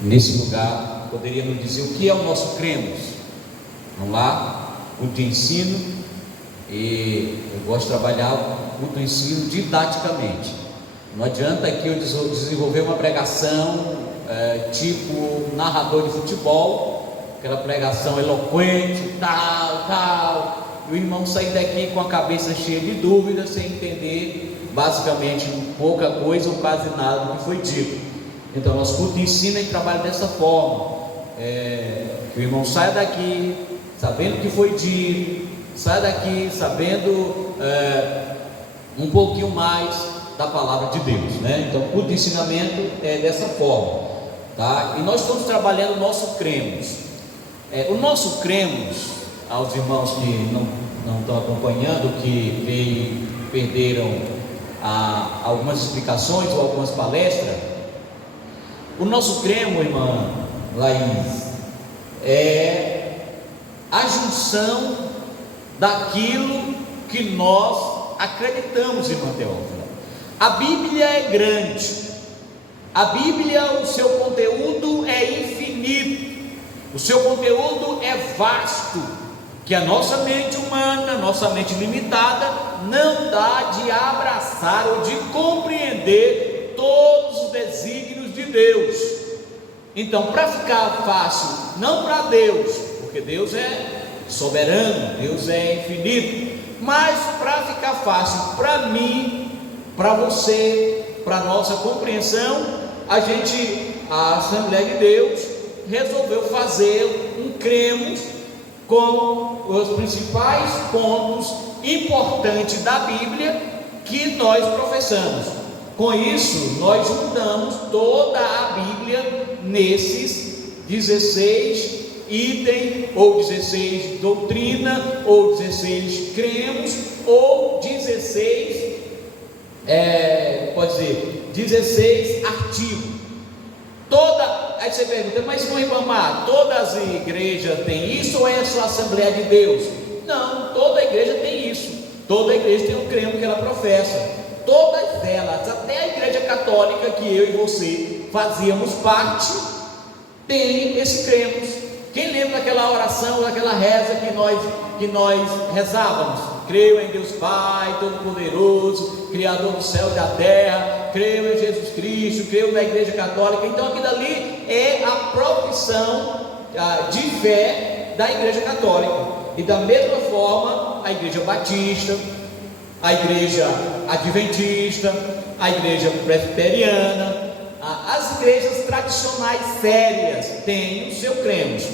Nesse lugar, poderíamos dizer o que é o nosso cremos. Vamos lá, culto de ensino, e eu gosto de trabalhar o culto de ensino didaticamente. Não adianta aqui eu desenvolver uma pregação tipo narrador de futebol, aquela pregação eloquente, tal, e o irmão sair daqui com a cabeça cheia de dúvidas, sem entender basicamente pouca coisa ou quase nada do que foi dito. Então nosso culto de ensino, a gente trabalha dessa forma, que o irmão saia daqui sabendo o que foi dito, saia daqui sabendo um pouquinho mais da palavra de Deus, né? Então o culto de ensinamento é dessa forma, tá? E nós estamos trabalhando o nosso cremos. O nosso cremos, aos irmãos que não estão acompanhando, que perderam algumas explicações ou algumas palestras, o nosso cremos, irmã Laís, é a junção daquilo que nós acreditamos, irmã Teófila. A Bíblia é grande, a Bíblia, o seu conteúdo é infinito, o seu conteúdo é vasto, que a nossa mente humana, nossa mente limitada, não dá de abraçar ou de compreender todos os desígnios de Deus. Então, para ficar fácil, não para Deus, porque Deus é soberano, Deus é infinito, mas para ficar fácil para mim, para você, para nossa compreensão, a Assembleia de Deus resolveu fazer um cremos com os principais pontos importantes da Bíblia que nós professamos. Com isso, nós juntamos toda a Bíblia nesses 16 itens, ou 16 doutrina, ou 16 cremos, ou 16 pode dizer 16 artigos. Aí você pergunta, mas irmão Ribamar, todas as igrejas têm isso ou é só a Assembleia de Deus? Não, toda igreja tem isso. Toda igreja tem o cremos que ela professa. Todas elas, até a igreja católica que eu e você fazíamos parte, tem esse cremos. Quem lembra daquela oração, daquela reza que nós rezávamos? Creio em Deus Pai Todo-Poderoso, Criador do céu e da terra, creio em Jesus Cristo, creio na igreja católica. Então aquilo ali é a profissão de fé da igreja católica. E da mesma forma, a igreja batista, a igreja adventista, a igreja presbiteriana, as igrejas tradicionais sérias têm o seu cremos.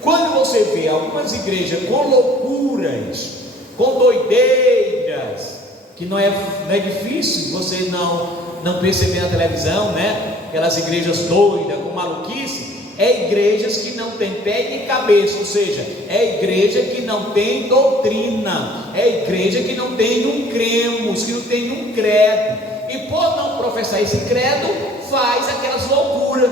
Quando você vê algumas igrejas com loucuras, com doideiras, que não é difícil você não perceber na televisão, né? Aquelas igrejas doidas, com maluquice, igrejas que não tem pé nem cabeça, ou seja, igreja que não tem doutrina, igreja que não tem um cremos, que não tem um credo, e por não professar esse credo, faz aquelas loucuras,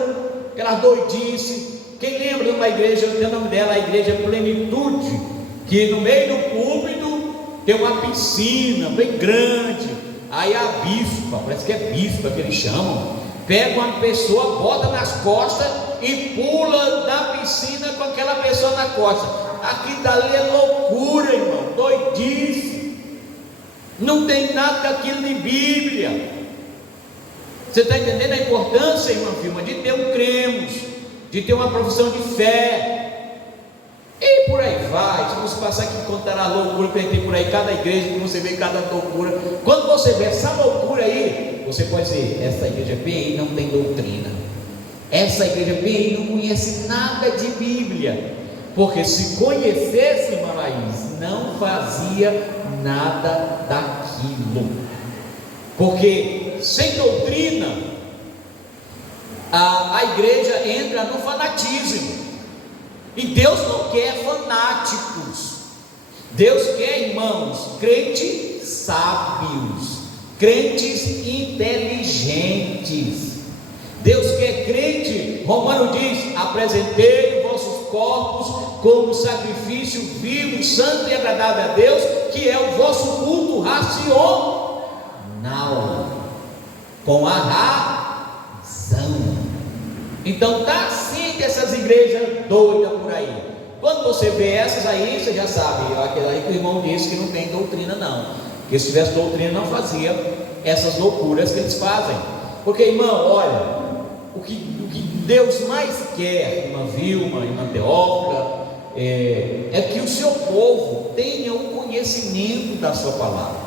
aquelas doidices. Quem lembra de uma igreja, tem o nome dela, a igreja Plenitude, que no meio do púlpito tem uma piscina bem grande, aí a bispa, parece que é bispa que eles chamam, pega uma pessoa, bota nas costas e pula da piscina com aquela pessoa na costa. Aqui dali é loucura, irmão, doidice, não tem nada daquilo de Bíblia. Você está entendendo a importância, irmã Vilma, de ter um cremos, de ter uma profissão de fé, e por aí vai. Se você passar aqui e contar a loucura que tem por aí, cada igreja, que você vê cada loucura, quando você vê essa loucura aí, você pode dizer, essa igreja bem aí não tem doutrina, essa igreja bem aí não conhece nada de Bíblia, porque se conhecesse, irmã Laís, não fazia nada daquilo, porque sem doutrina, a igreja entra no fanatismo, e Deus não quer fanáticos. Deus quer, irmãos, crentes sábios, crentes inteligentes. Deus quer crente, Romano diz, apresentei vossos corpos como sacrifício vivo, santo e agradável a Deus, que é o vosso culto racional, com a razão. Então tá sim dessas igrejas doidas por aí. Quando você vê essas aí, você já sabe, aquele aí que o irmão disse que não tem doutrina não, porque se tivesse doutrina não fazia essas loucuras que eles fazem. Porque, irmão, olha, o que Deus mais quer, irmã Vilma, irmã Teófila, é que o seu povo tenha o conhecimento da sua palavra.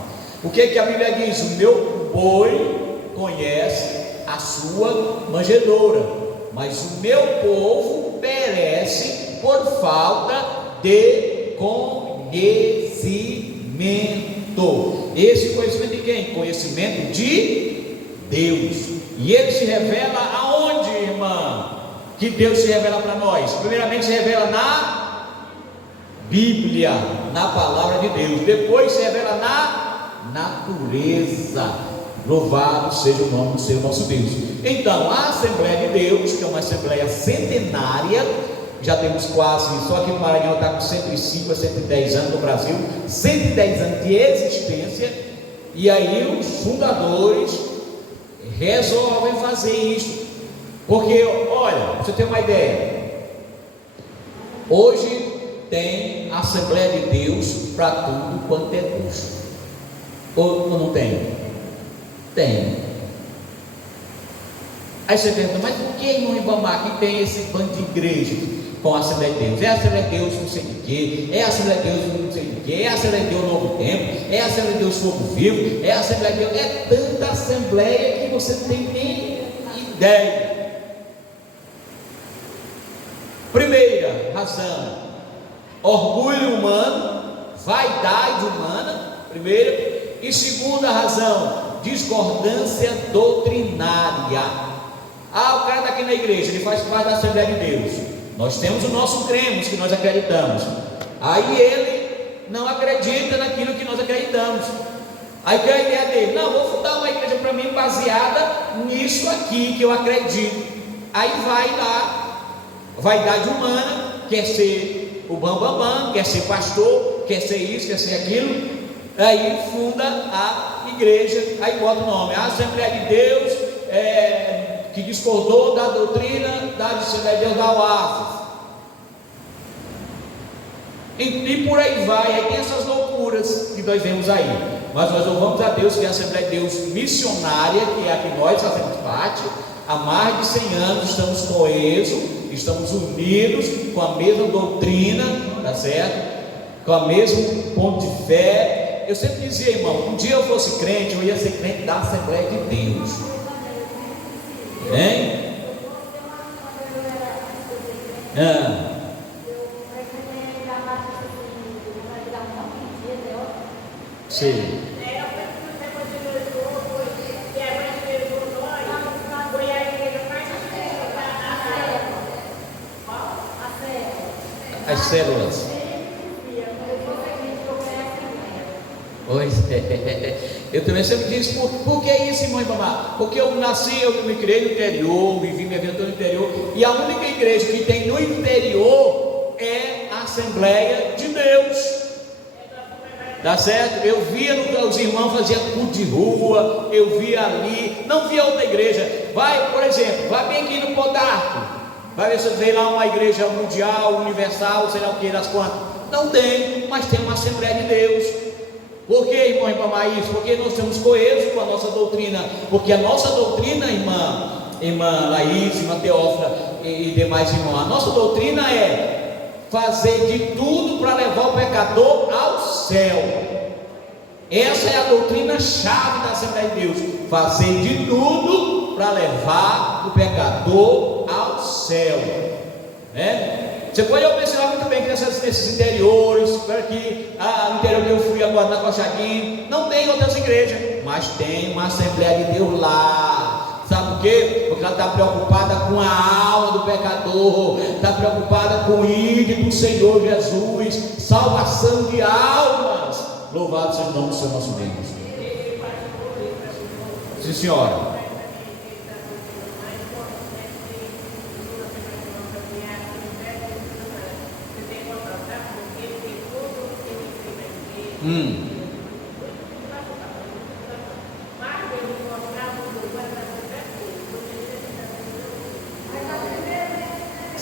O que a Bíblia diz? O meu boi conhece a sua manjedoura, mas o meu povo perece por falta de conhecimento. Esse conhecimento de quem? Conhecimento de Deus. E ele se revela aonde, irmã? Que Deus se revela para nós? Primeiramente se revela na Bíblia, na palavra de Deus. Depois se revela na natureza. Louvado seja o nome do Senhor nosso Deus. Então, a Assembleia de Deus, que é uma Assembleia centenária, já temos quase, só aqui no Maranhão está com 105 a 110 anos no Brasil, 110 anos de existência, e aí os fundadores resolvem fazer isso, porque, olha, pra você ter uma ideia, hoje tem Assembleia de Deus para tudo quanto é gosto, ou não tem? Tem. Aí você pergunta, mas por que, irmão Ribamar, que tem esse bando de igreja com a Assembleia de Deus? É a Assembleia de Deus não sei de quê, é a Assembleia de Deus não sei de quê, é a Assembleia de Deus Novo Tempo, é a Assembleia de Deus Fogo Vivo, é a Assembleia de Deus, é tanta Assembleia que você não tem nem ideia. Primeira razão, orgulho humano, vaidade humana, primeira. E segunda razão, discordância doutrinária. O cara está aqui na igreja, ele faz parte da Assembleia de Deus, nós temos o nosso cremos, que nós acreditamos, aí ele não acredita naquilo que nós acreditamos. Aí que é a ideia dele? Não, vou fundar uma igreja para mim baseada nisso aqui que eu acredito. Aí vai lá, vaidade humana, quer ser o bambambam, quer ser pastor, quer ser isso, quer ser aquilo. Aí funda a igreja, aí bota o nome, a Assembleia de Deus, que discordou da doutrina da Assembleia de Deus da Oásis. E por aí vai, aí tem essas loucuras que nós vemos aí. Mas nós louvamos a Deus que a Assembleia de Deus missionária, que é a que nós fazemos parte, há mais de 100 anos estamos coesos, estamos unidos com a mesma doutrina, tá certo? Com o mesmo ponto de fé. Eu sempre dizia, irmão, um dia eu fosse crente, eu ia ser crente da Assembleia de Deus. Hein? Sim. As células. Pois eu também sempre disse, por que isso, irmão Ribamar? Porque eu nasci, eu me criei no interior, vivi minha vida toda no interior, e a única igreja que tem no interior é a Assembleia de Deus. Tá certo? Eu via os irmãos faziam culto de rua, eu via ali, não via outra igreja. Vai, por exemplo, vai bem aqui no Podarco, vai ver se vê lá uma igreja mundial, universal, sei lá o que, das quantas. Não tem, mas tem uma Assembleia de Deus. Por que, irmão Ribamar, isso? Porque nós estamos coesos com a nossa doutrina, porque a nossa doutrina, irmã Laís, irmã Teófila e demais irmãos, a nossa doutrina é fazer de tudo para levar o pecador ao céu. Essa é a doutrina chave da Assembleia de Deus, fazer de tudo para levar o pecador ao céu, né? Você pode observar muito bem que nesses interiores, aqui, no interior que eu fui agora na Cochadinha, não tem outras igrejas, mas tem uma Assembleia de Deus lá. Sabe por quê? Porque ela está preocupada com a alma do pecador, está preocupada com o ídolo do Senhor Jesus, salvação de almas. Louvado seja o nome do Senhor nosso Deus. Sim, senhora.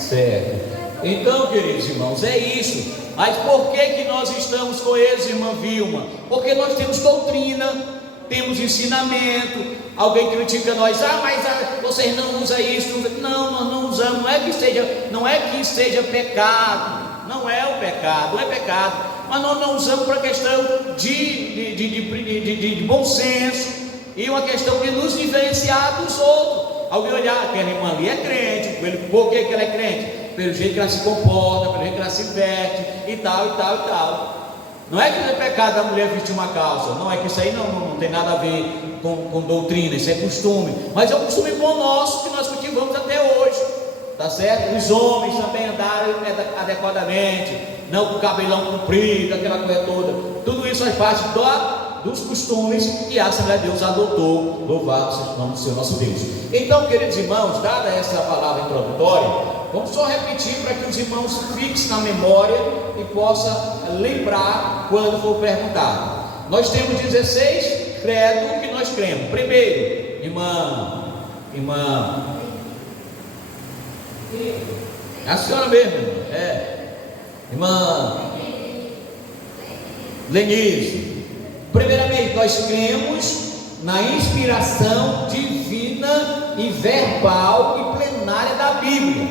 Certo. Então, queridos irmãos, é isso. Mas por que nós estamos com eles, irmã Vilma? Porque nós temos doutrina, temos ensinamento. Alguém critica nós, mas vocês não usam isso. Não, nós não usamos. Não é que seja pecado. Não é o pecado, não é pecado. Mas nós não usamos para questão de bom senso e uma questão de nos diferenciar dos outros. Alguém olhar, aquela irmã ali é crente, por que ela é crente? Pelo jeito que ela se comporta, pelo jeito que ela se veste e tal, e tal, e tal. Não é que é pecado a mulher vestir uma calça, não é que isso aí não tem nada a ver com doutrina, isso é costume, mas é um costume bom nosso que nós cultivamos até hoje, tá certo? Os homens também andarem adequadamente, não com o cabelão comprido, aquela coisa toda. Tudo isso faz parte dos costumes que a Assembleia de Deus adotou. Louvado seja o nome do Senhor nosso Deus. Então, queridos irmãos, dada essa palavra introdutória, vamos só repetir para que os irmãos fixem na memória e possam lembrar quando for perguntado. Nós temos 16 credo que nós cremos. Primeiro, irmã, a senhora mesmo, irmã Lenise. Primeiramente, nós cremos na inspiração divina e verbal e plenária da Bíblia.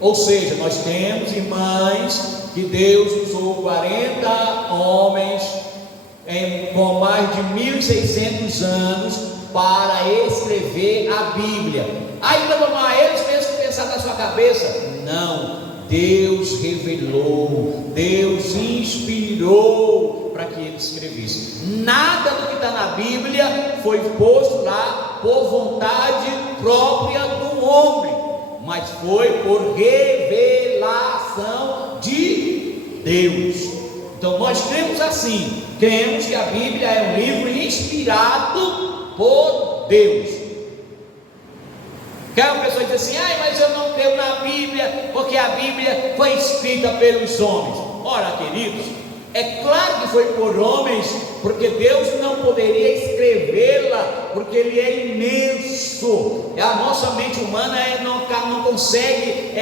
Ou seja, nós temos irmãs que Deus usou 40 homens com mais de 1.600 anos para escrever a Bíblia. Ainda vamos a eles pensar na sua cabeça? Não, Deus revelou, Deus inspirou para que ele escrevesse. Nada do que está na Bíblia foi posto lá por vontade própria do homem, mas foi por revelação de Deus. Então nós cremos assim, cremos que a Bíblia é um livro inspirado por Deus. Que uma pessoa diz assim, mas eu não creio na Bíblia, porque a Bíblia foi escrita pelos homens. Ora, queridos, é claro que foi por homens, porque Deus não poderia escrevê-la, porque Ele é imenso. A nossa mente humana não consegue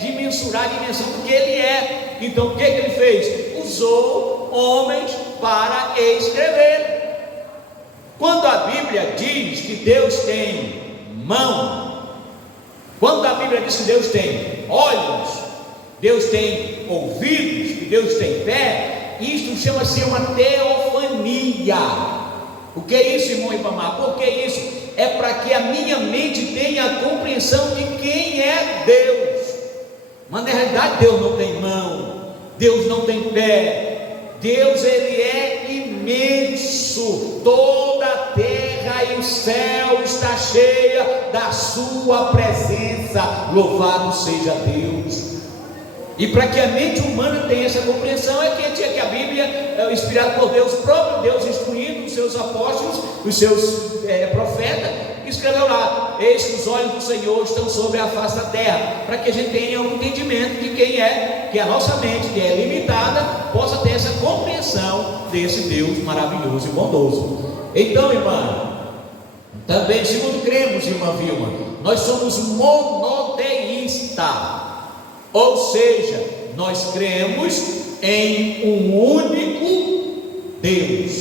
dimensurar a dimensão do que Ele é. Então o que Ele fez? Usou homens para escrever. Quando a Bíblia diz que Deus tem mão, quando a Bíblia diz que Deus tem olhos, Deus tem ouvidos, que Deus tem pé, isto chama-se uma teofania. O que é isso, irmão Ibamar? Por que isso? É para que a minha mente tenha a compreensão de quem é Deus. Mas na realidade Deus não tem mão, Deus não tem pé, Deus ele é imenso. Toda a terra e o céu está cheia da sua presença. Louvado seja Deus. E para que a mente humana tenha essa compreensão, é que a Bíblia é inspirada por Deus, próprio Deus instruindo os seus apóstolos, os seus profetas, escreveu lá: eis que os olhos do Senhor estão sobre a face da terra, para que a gente tenha um entendimento de quem é, que a nossa mente, que é limitada, possa ter essa compreensão desse Deus maravilhoso e bondoso. Então, irmã, também, segundo cremos, irmã Vilma, nós somos monoteístas. Ou seja, nós cremos em um único Deus.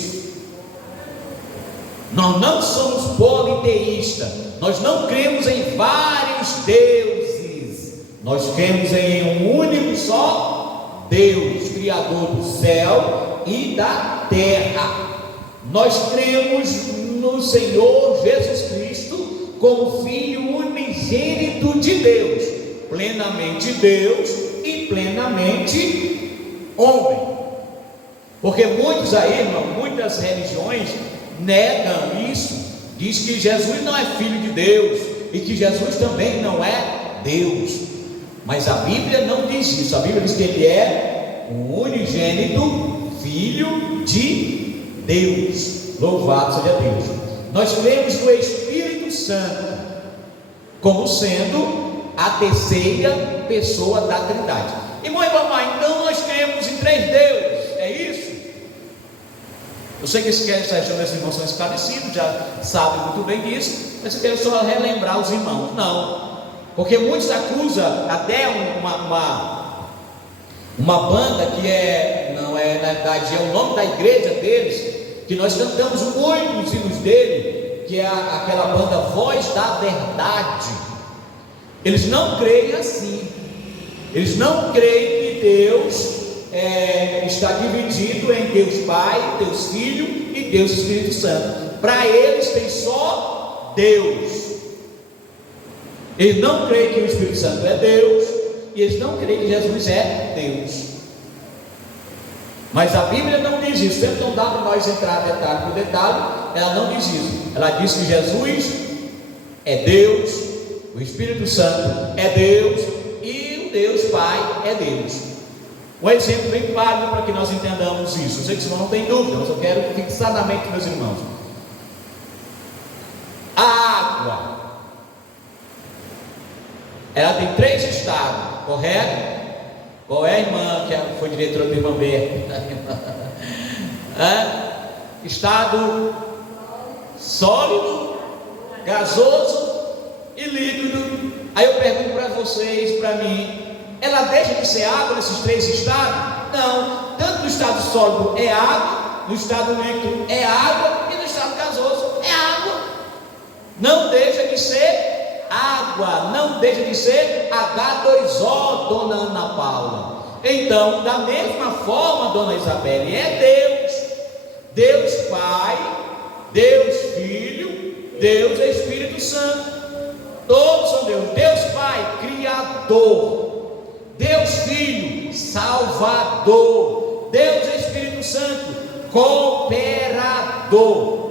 Nós não somos politeístas. Nós não cremos em vários deuses. Nós cremos em um único só Deus, Criador do céu e da terra. Nós cremos no Senhor Jesus Cristo como Filho unigênito de Deus, plenamente Deus e plenamente homem. Porque muitos aí, irmão, muitas religiões negam isso, diz que Jesus não é filho de Deus e que Jesus também não é Deus. Mas a Bíblia não diz isso. A Bíblia diz que ele é o unigênito Filho de Deus. Louvado seja Deus. Nós cremos no Espírito Santo como sendo a terceira pessoa da Trindade. Irmão e mamãe, então nós cremos em 3 deuses, é isso? Eu sei que esses irmãos são esclarecidos, já sabem muito bem disso, mas eu quero só relembrar os irmãos. Não, Porque muitos acusam até uma banda que não é, na verdade, é o nome da igreja deles, que nós cantamos muito os hinos dele, que é aquela banda Voz da Verdade. Eles não creem assim. Eles não creem que Deus está dividido em Deus Pai, Deus Filho e Deus Espírito Santo. Para eles tem só Deus. Eles não creem que o Espírito Santo é Deus, e eles não creem que Jesus é Deus. Mas a Bíblia não diz isso. Sempre não dá para nós entrar detalhe por detalhe. Ela não diz isso. Ela diz que Jesus é Deus, o Espírito Santo é Deus e o Deus Pai é Deus. Um exemplo bem claro para que nós entendamos isso. Eu sei que senão não tem dúvida, mas eu quero fixar na mente, meus irmãos. A água, ela tem 3 estados, correto? Qual é a irmã que foi diretora do Irmã Berta? Estado sólido, gasoso e líquido. Aí eu pergunto para vocês, para mim, ela deixa de ser água nesses 3 estados? Não. Tanto no estado sólido é água, no estado líquido é água e no estado gasoso é água. Não deixa de ser água, não deixa de ser H2O, dona Ana Paula. Então, da mesma forma, dona Isabelle, é Deus Pai, Deus Filho, Deus Espírito Santo. Todos são Deus. Deus Pai, Criador. Deus Filho, Salvador. Deus Espírito Santo, Cooperador.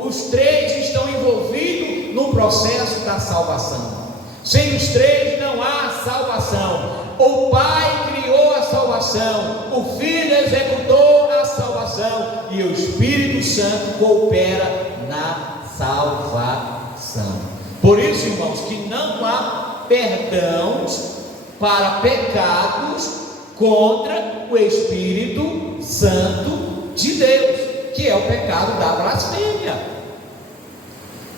Os 3 estão envolvidos no processo da salvação. Sem os 3 não há salvação. O Pai criou a salvação, o Filho executou a salvação e o Espírito Santo coopera na salvação. Por isso, irmãos, que não há perdão para pecados contra o Espírito Santo de Deus, que é o pecado da blasfêmia.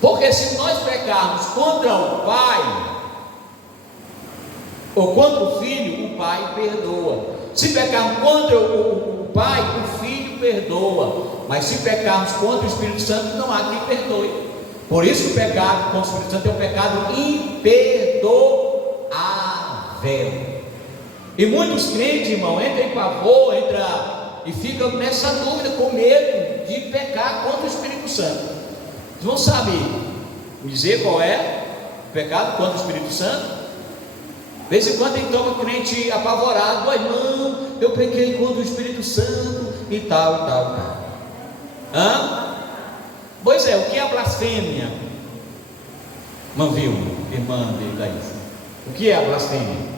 Porque se nós pecarmos contra o Pai ou contra o Filho, o Pai perdoa. Se pecarmos contra o Pai, o Filho perdoa. Mas se pecarmos contra o Espírito Santo, não há quem perdoe. Por isso que o pecado contra o Espírito Santo é um pecado imperdoável. E muitos crentes, irmão, entram em pavor, e ficam nessa dúvida, com medo de pecar contra o Espírito Santo. Vocês vão saber me dizer qual é o pecado contra o Espírito Santo? De vez em quando tem toma crente apavorado, mas não, eu pequei contra o Espírito Santo e tal. Pois é, o que é a blasfêmia? Irmã Vilma, irmã de Daís, o que é a blasfêmia?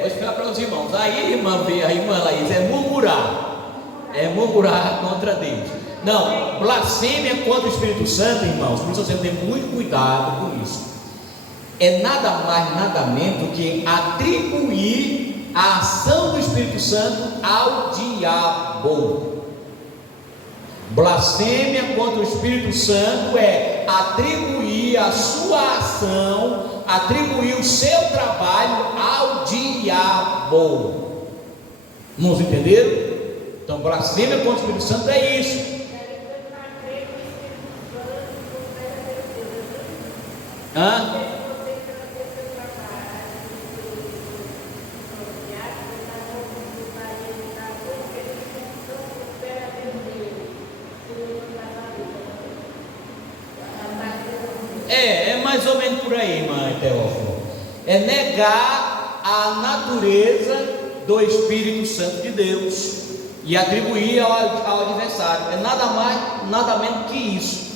Vou explicar para os irmãos. Aí, a irmã Laís, é murmurar contra Deus. Não, blasfêmia contra o Espírito Santo, irmãos, por isso você tem muito cuidado com isso. É nada mais, nada menos do que atribuir a ação do Espírito Santo ao diabo. Blasfêmia contra o Espírito Santo é atribuir a sua ação, atribuir o seu trabalho ao diabo. Vamos entender? Então, blasfêmia contra o Espírito Santo é isso. É mais ou menos por aí, irmã Teófilo. É negar a natureza do Espírito Santo de Deus e atribuir ao adversário. É nada mais, nada menos que isso.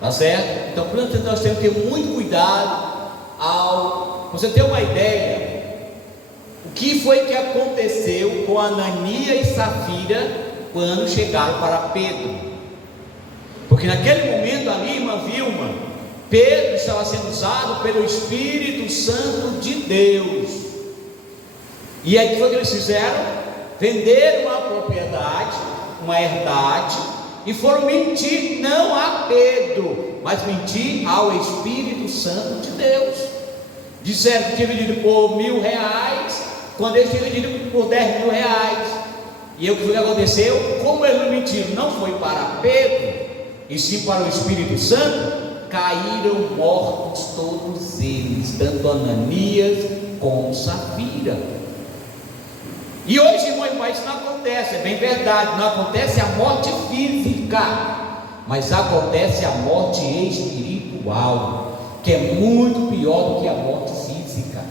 Tá certo? Então, por isso nós temos que ter muito cuidado ao você ter uma ideia. O que foi que aconteceu com Ananias e Safira quando chegaram para Pedro? Porque naquele momento ali, irmã Vilma, Pedro estava sendo usado pelo Espírito Santo de Deus. E aí o que foi que eles fizeram? Venderam uma propriedade, uma herdade, e foram mentir não a Pedro, mas mentir ao Espírito Santo de Deus. Disseram que tinha vendido por R$1.000, quando eles tinham vendido por R$10.000. E o que aconteceu? Como eles não mentiram, não foi para Pedro, e sim para o Espírito Santo, caíram mortos todos eles, tanto Ananias como Safira. E hoje, irmão, isso não acontece, é bem verdade, não acontece a morte física, mas acontece a morte espiritual, que é muito pior do que a morte física.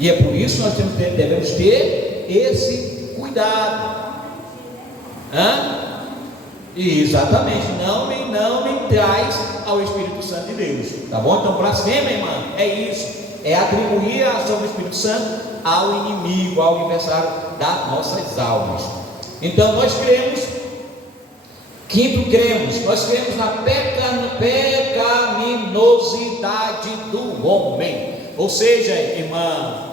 E é por isso que nós devemos ter esse cuidado. Exatamente, não me traz ao Espírito Santo de Deus, tá bom? Então blasfêmia, irmã, é isso, é atribuir a ação do Espírito Santo ao inimigo, ao adversário das nossas almas. Então nós cremos, nós cremos na pecaminosidade do homem, ou seja, irmã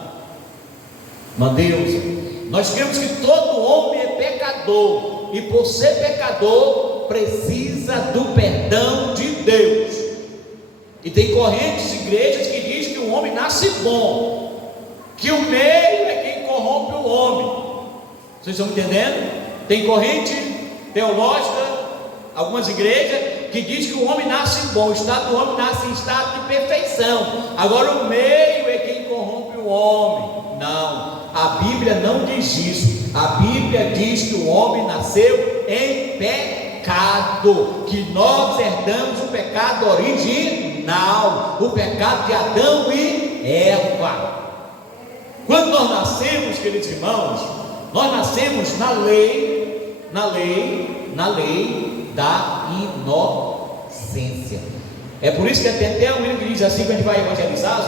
Deus, nós cremos que todo homem é pecador, e por ser pecador precisa do perdão de Deus. E tem correntes de igrejas que diz que o homem nasce bom, que o meio é quem corrompe o homem. Vocês estão entendendo? Tem corrente teológica, algumas igrejas, que diz que o homem nasce bom, o estado do homem nasce em estado de perfeição, agora o meio é quem corrompe o homem. Não, a Bíblia não diz isso. A Bíblia diz que o homem nasceu em pecado, que nós herdamos o pecado original, o pecado de Adão e Eva. Quando nós nascemos, queridos irmãos, nós nascemos na lei da inocência. É por isso que tem até um menino que diz assim, quando a gente vai evangelizar,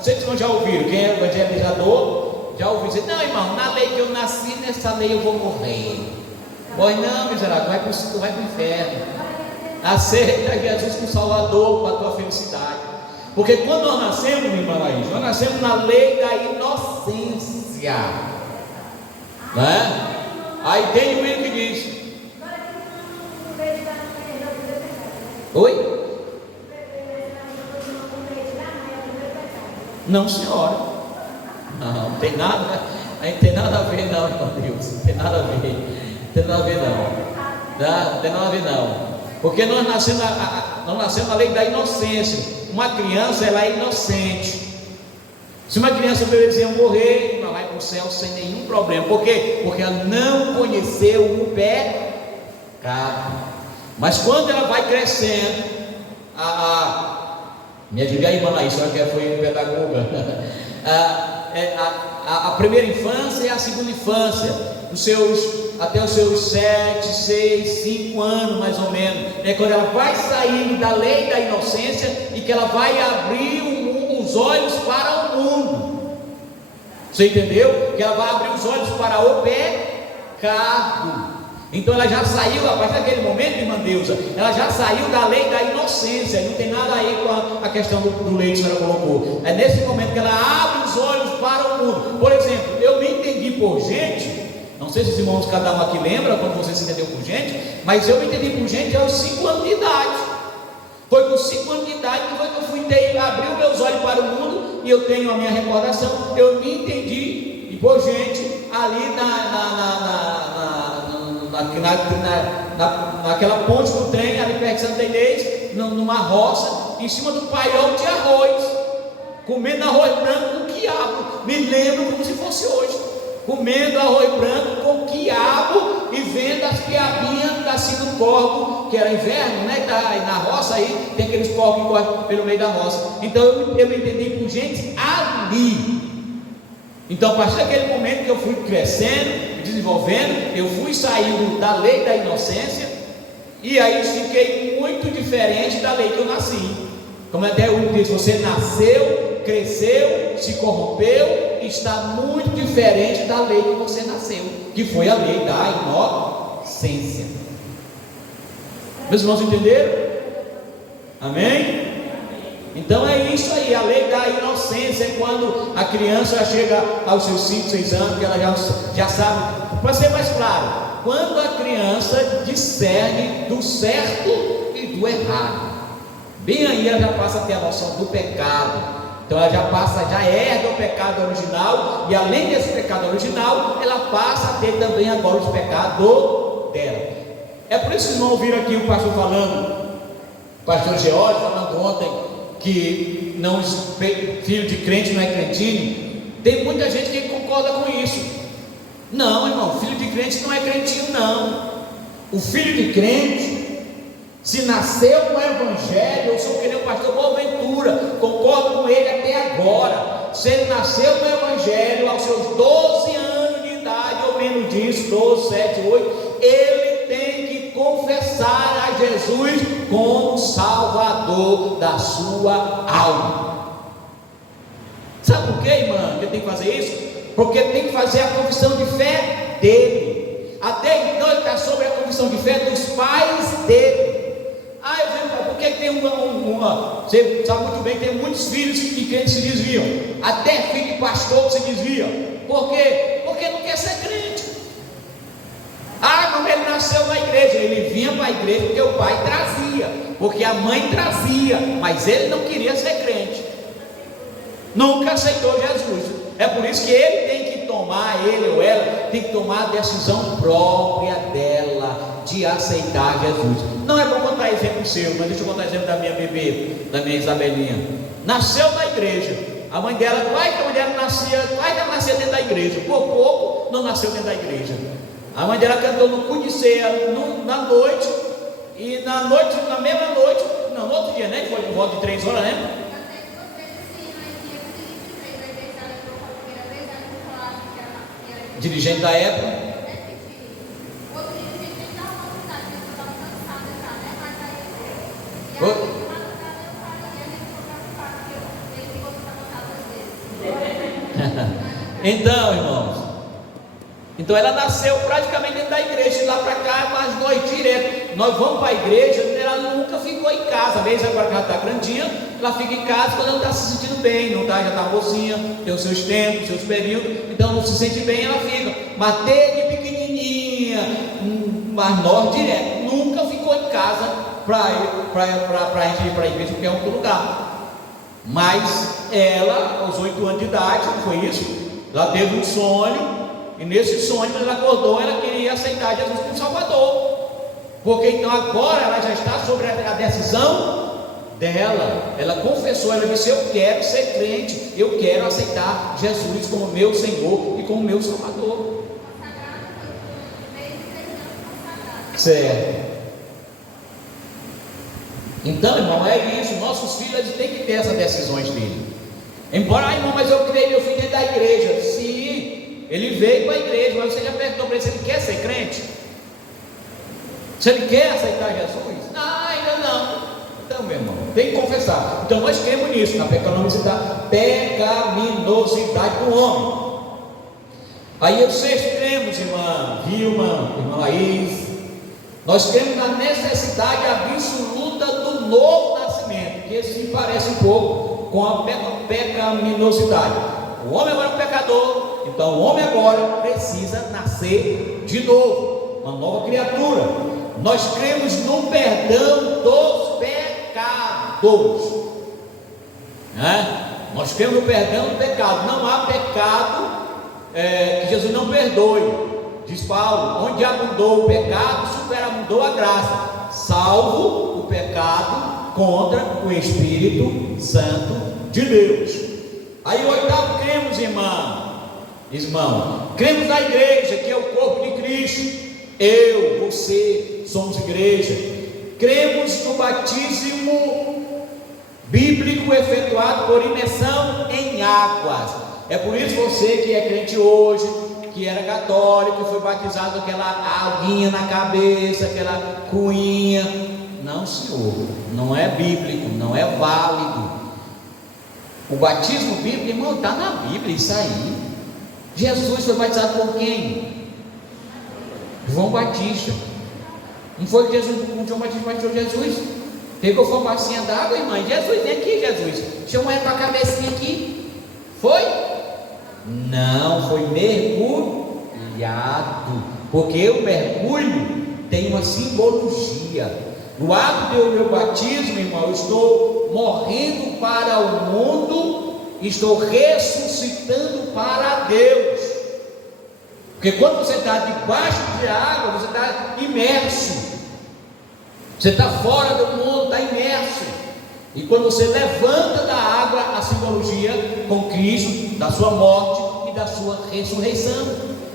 vocês já ouviram, quem é evangelizador já ouviu dizer: não, irmão, na lei que eu nasci, nessa lei eu vou morrer. Pois não, miserável, tu vai para o inferno. Aceita Jesus como Salvador para a tua felicidade. Porque quando nós nascemos, irmã Laís, nós nascemos na lei da inocência, né? Aí tem um menino que diz: oi? Não, senhora, não tem nada, a gente tem nada a ver, não, irmão Deus, não tem nada a ver, não tem nada a ver, não, porque nós nascemos na lei da inocência. Uma criança, ela é inocente. Se uma criança, por exemplo, morrer, ela vai para o céu sem nenhum problema. Por quê? Porque ela não conheceu o pecado. Mas quando ela vai crescendo, minha diga aí, irmã Laís, só que foi pedagoga. A primeira infância e a segunda infância, até os seus 7, 6, 5 anos mais ou menos, é quando ela vai saindo da lei da inocência e que ela vai abrir os olhos para o mundo. Você entendeu? Que ela vai abrir os olhos para o pecado. Então ela já saiu, a partir daquele momento, irmã Deusa, ela já saiu da lei da inocência. Não tem nada aí com a questão do leite que ela colocou. É nesse momento que ela abre os olhos para o mundo. Por exemplo, eu me entendi por gente, não sei se os irmãos, cada um aqui lembra quando você se entendeu por gente, mas eu me entendi por gente aos 5 anos de idade. Foi com 5 anos de idade que eu fui abrir os meus olhos para o mundo, e eu tenho a minha recordação, eu me entendi e por gente ali naquela ponte do trem, ali perto de Santa Inês, numa roça, em cima do paiol de arroz, comendo arroz branco com quiabo. Me lembro como se fosse hoje, comendo arroz branco com quiabo e vendo as quiabinhas assim do corvo, que era inverno, né? E na roça aí tem aqueles corvos que correm pelo meio da roça. Então eu me entendi por gente ali. Então a partir daquele momento que eu fui crescendo, me desenvolvendo, eu fui saindo da lei da inocência, e aí fiquei muito diferente da lei que eu nasci. Como até o diz, você nasceu, cresceu, se corrompeu, está muito diferente da lei que você nasceu, que foi a lei da inocência. Meus irmãos entenderam? Amém? Então é isso aí, a lei da inocência é quando a criança chega aos seus 5, 6 anos, que ela já sabe, para ser mais claro, quando a criança discerne do certo e do errado, bem aí ela já passa a ter a noção do pecado. Então ela já herda o pecado original, e além desse pecado original, ela passa a ter também agora os pecados dela. É por isso que não ouviram aqui o pastor falando, o pastor Geórgio falando ontem, que não, filho de crente não é crentinho. Tem muita gente que concorda com isso. Não, irmão, filho de crente não é crentinho, não. O filho de crente, se nasceu no evangelho, eu sou que nem o pastor Boaventura, concordo com ele até agora. Se ele nasceu no evangelho aos seus 12 anos de idade, ou menos disso, 12, 7, 8, ele tem que confessar a Jesus como Salvador da sua alma. Sabe por quê, irmã, que ele tem que fazer isso? Porque ele tem que fazer a confissão de fé dele. Até então ele está sobre a confissão de fé dos pais dele. Por que tem você sabe muito bem que tem muitos filhos que crentes se desviam, até filho de pastor que se desvia. Por quê? Porque não quer ser crente. Como ele nasceu na igreja, ele vinha para a igreja porque o pai trazia, porque a mãe trazia, mas ele não queria ser crente, nunca aceitou Jesus. É por isso que ele tem que tomar, ele ou ela tem que tomar a decisão própria dela de aceitar Jesus. Não é bom contar exemplo seu, mas deixa eu contar exemplo da minha bebê, da minha Isabelinha. Nasceu na igreja, a mãe dela, quase que a mãe dela nascia dentro da igreja, por pouco não nasceu dentro da igreja. A mãe dela cantou no culto de ceia na noite, e na mesma noite, não, no outro dia, né? Foi por volta de 3 horas, né? Dirigente da época. Então, irmãos, então ela nasceu praticamente dentro da igreja, de lá para cá, mas nós direto, nós vamos para a igreja, ela nunca ficou em casa, mesmo agora que ela está grandinha, ela fica em casa quando ela está se sentindo bem, não tá, já está mocinha, tem os seus tempos, seus períodos, então não se sente bem, ela fica, mas desde pequenininha, mas nós direto, nunca ficou em casa para a gente ir para a igreja, porque é outro lugar. Mas ela, aos 8 anos de idade, não foi isso? Ela teve um sonho, e nesse sonho ela acordou, ela queria aceitar Jesus como Salvador, porque então agora ela já está sobre a decisão dela. Ela confessou, ela disse: eu quero ser crente, eu quero aceitar Jesus como meu Senhor e como meu Salvador. Certo. Então, irmão, é isso. Nossos filhos, eles têm que ter essas decisões dele. Embora, irmão, mas eu criei meu filho dentro da igreja. Sim, ele veio para a igreja, mas você já perguntou para ele se ele quer ser crente? Se ele quer aceitar Jesus? Não, ainda não. Então, meu irmão, tem que confessar. Então nós cremos nisso, na pecaminosidade do homem. Aí vocês cremos, irmã Vilma, irmã Laís, nós cremos na necessidade absoluta do novo nascimento, que se parece um pouco com a pecaminosidade. O homem agora é um pecador, então o homem agora precisa nascer de novo, uma nova criatura. Nós cremos no perdão dos pecados, né? Nós cremos no perdão do pecado. Não há pecado que Jesus não perdoe. Diz Paulo: onde abundou o pecado, superabundou a graça, salvo o pecado contra o Espírito Santo de Deus. Aí o oitavo, cremos, irmão, cremos na igreja, que é o corpo de Cristo. Eu, você, somos igreja. Cremos no batismo bíblico efetuado por imersão em águas. É por isso você que é crente hoje, que era católico, foi batizado com aquela aguinha na cabeça, aquela cuinha. Não, senhor, não é bíblico, não é válido. O batismo bíblico, irmão, está na Bíblia isso aí. Jesus foi batizado por quem? João Batista. Não foi Jesus, João Batista batizou Jesus? Pegou uma bacinha d'água, irmã. Jesus, vem aqui, Jesus. Chamou ela para a cabecinha aqui. Foi? Não, foi mergulhado. Porque o mergulho tem uma simbologia. No ato do meu batismo, irmão, eu estou morrendo para o mundo, estou ressuscitando para Deus. Porque quando você está debaixo de água, você está imerso. Você está fora do mundo, está imerso. E quando você levanta da água, a simbologia com Cristo, da sua morte e da sua ressurreição.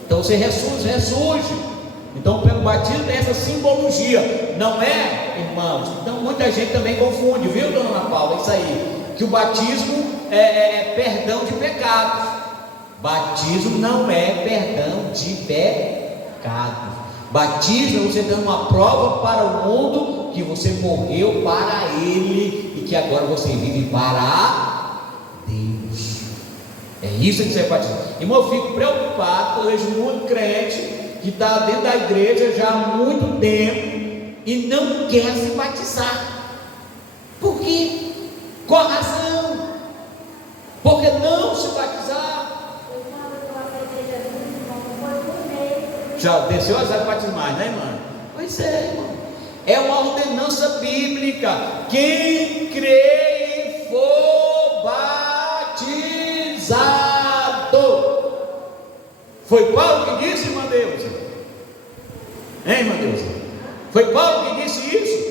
Então você ressurge. Então pelo batismo tem essa simbologia. Não é, irmãos? Então muita gente também confunde, viu, dona Ana Paula? Isso aí, que o batismo é perdão de pecados. Batismo não é perdão de pecados. Batismo é você dando uma prova para o mundo que você morreu para Ele e que agora você vive para Deus. É isso que você é batismo. Irmão, eu fico preocupado, eu vejo muito crente que está dentro da igreja já há muito tempo e não quer se batizar. Por quê? Qual a razão? Porque não se batizar? Já desceu as águas batismais, né, irmã? Pois é, irmão. É uma ordenança bíblica. Quem crê e for batizado. Foi Paulo que disse, irmã Deus? Hein, irmã Deus? Foi Paulo que disse isso?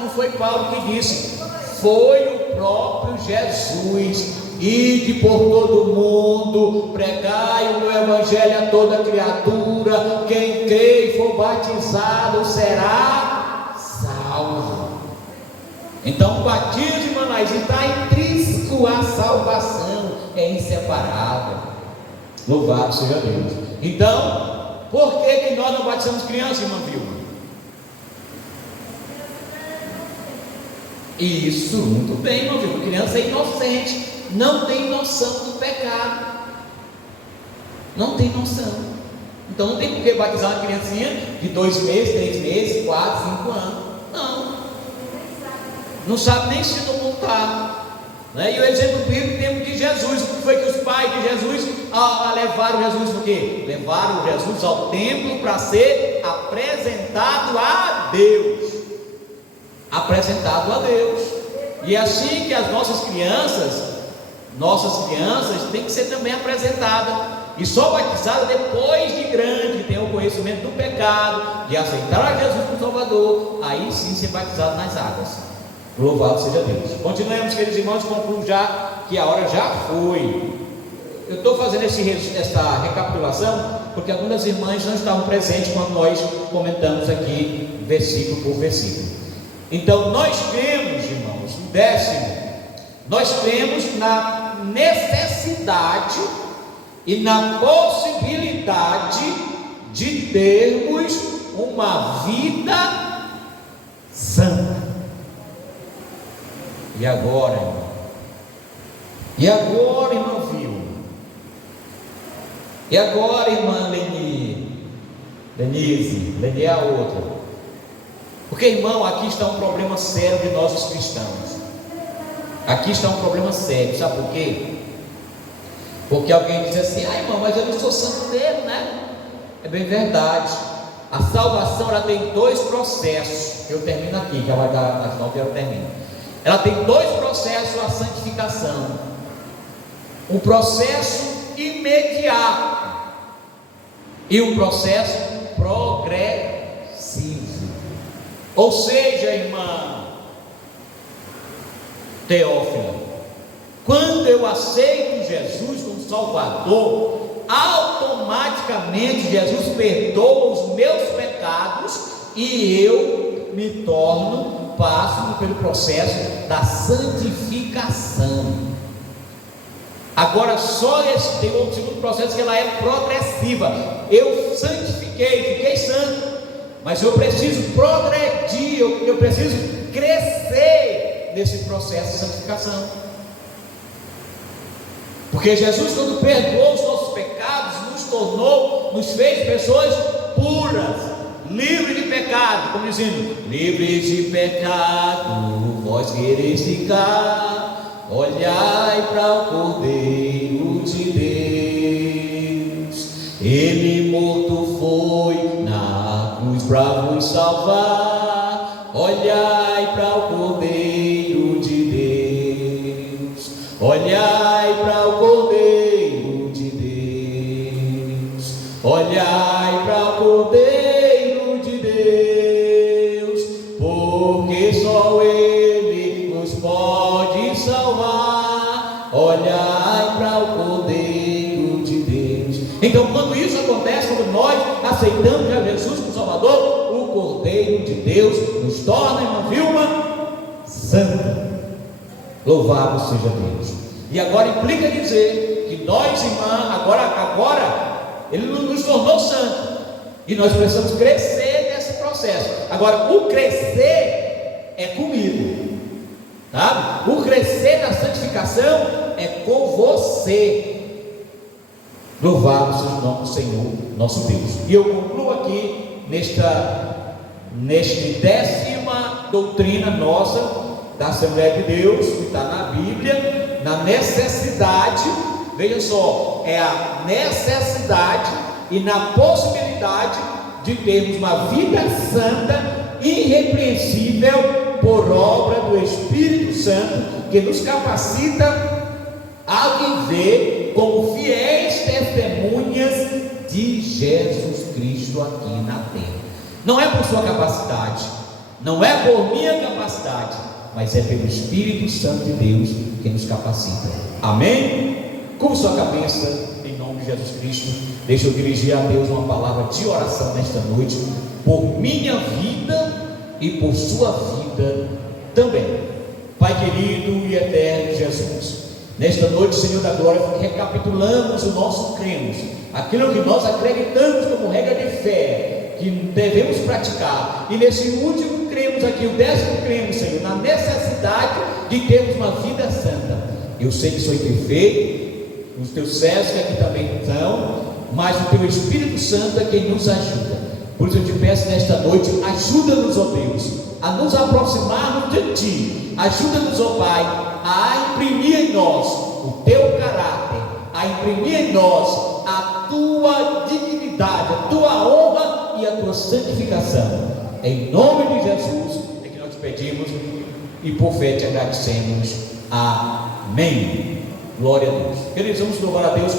Não foi Paulo que disse. Foi o próprio Jesus. Ide por todo mundo, pregai o meu evangelho a toda criatura. Quem crê e for batizado será salvo. Então o batismo, irmãs, está intrínseco à salvação, é inseparável. Louvado seja Deus. Então, por que nós não batizamos crianças, irmã Vilma? Isso, muito bem, irmão Vilma. Criança é inocente, não tem noção do pecado, não tem noção. Então não tem por que batizar uma criancinha de 2 meses, 3 meses, 4, 5 anos. Não sabe nem se não montar, né? E o exemplo bíblico temos de Jesus. O que foi que os pais de Jesus levaram Jesus o quê? Levaram Jesus ao templo para ser apresentado a Deus. Apresentado a Deus. E é assim que as nossas crianças têm que ser também apresentadas. E só batizada depois de grande, que tem o conhecimento do pecado, de aceitar a Jesus como Salvador, aí sim ser batizado nas águas. Louvado seja Deus. Continuemos, queridos irmãos, concluo já que a hora já foi. Eu estou fazendo essa recapitulação porque algumas irmãs não estavam presentes quando nós comentamos aqui versículo por versículo. Então nós temos, irmãos, o 10º, nós temos na necessidade e na possibilidade de termos uma vida santa. E agora, irmão? E agora, irmã Vilma? E agora, irmã Denise é a outra. Porque, irmão, aqui está um problema sério de nós os cristãos. Aqui está um problema sério, sabe por quê? Porque alguém diz assim: irmão, mas eu não sou santo mesmo, né? É bem verdade. A salvação, ela tem 2 processos. Eu termino aqui, já vai dar as 9 horas, eu termino. Ela tem 2 processos, a santificação. Um processo imediato e um processo progressivo. Ou seja, irmã Teófila, quando eu aceito Jesus como Salvador, automaticamente Jesus perdoa os meus pecados e eu me passo pelo processo da santificação. Agora só tem um segundo processo que ela é progressiva. Eu santifiquei, fiquei santo, mas eu preciso progredir, eu preciso crescer nesse processo de santificação. Porque Jesus, quando perdoou os nossos pecados, nos fez pessoas puras, livres de pecado, como dizendo: livres de pecado, vós quereis ficar, olhai para o Cordeiro de Deus, ele morto foi na cruz para vos salvar, olhai para o Cordeiro de Deus, olhai para o Cordeiro de Deus, olhai para o Cordeiro de Deus, porque só ele nos pode salvar, olhai para o Cordeiro de Deus. Então, quando isso acontece, quando nós aceitamos a Jesus como Salvador, o Cordeiro de Deus nos torna, irmã Vilma, santa. Louvado seja Deus. E agora implica dizer que nós, irmã, agora ele nos tornou santo, e nós precisamos crescer nesse processo. Agora, o crescer é comigo, sabe? O crescer na santificação é com você. Louvado seja o nome do Senhor nosso Deus. E eu concluo aqui nesta 10ª doutrina nossa da Assembleia de Deus, que está na Bíblia, na necessidade. Veja só, é a necessidade e na possibilidade de termos uma vida santa, irrepreensível, por obra do Espírito Santo, que nos capacita a viver como fiéis testemunhas de Jesus Cristo aqui na terra. Não é por sua capacidade, não é por minha capacidade, mas é pelo Espírito Santo de Deus que nos capacita. Amém? Com sua cabeça, em nome de Jesus Cristo, deixa eu dirigir a Deus uma palavra de oração nesta noite, por minha vida e por sua vida também. Pai querido e eterno Jesus, nesta noite, Senhor da glória, recapitulamos o nosso cremos, aquilo que nós acreditamos como regra de fé, que devemos praticar, e nesse último cremos aqui, o 10º cremos, Senhor, na necessidade de termos uma vida santa. Eu sei que sou imperfeito, os teus servos que aqui também estão, mas o teu Espírito Santo é quem nos ajuda. Por isso eu te peço nesta noite, ajuda-nos, ó Deus, a nos aproximarmos de Ti. Ajuda-nos, ó Pai, a imprimir em nós o Teu caráter, a imprimir em nós a Tua dignidade, a Tua honra e a Tua santificação. Em nome de Jesus é que nós te pedimos e por fé te agradecemos. Amém. Glória a Deus. Queridos, vamos louvar a Deus.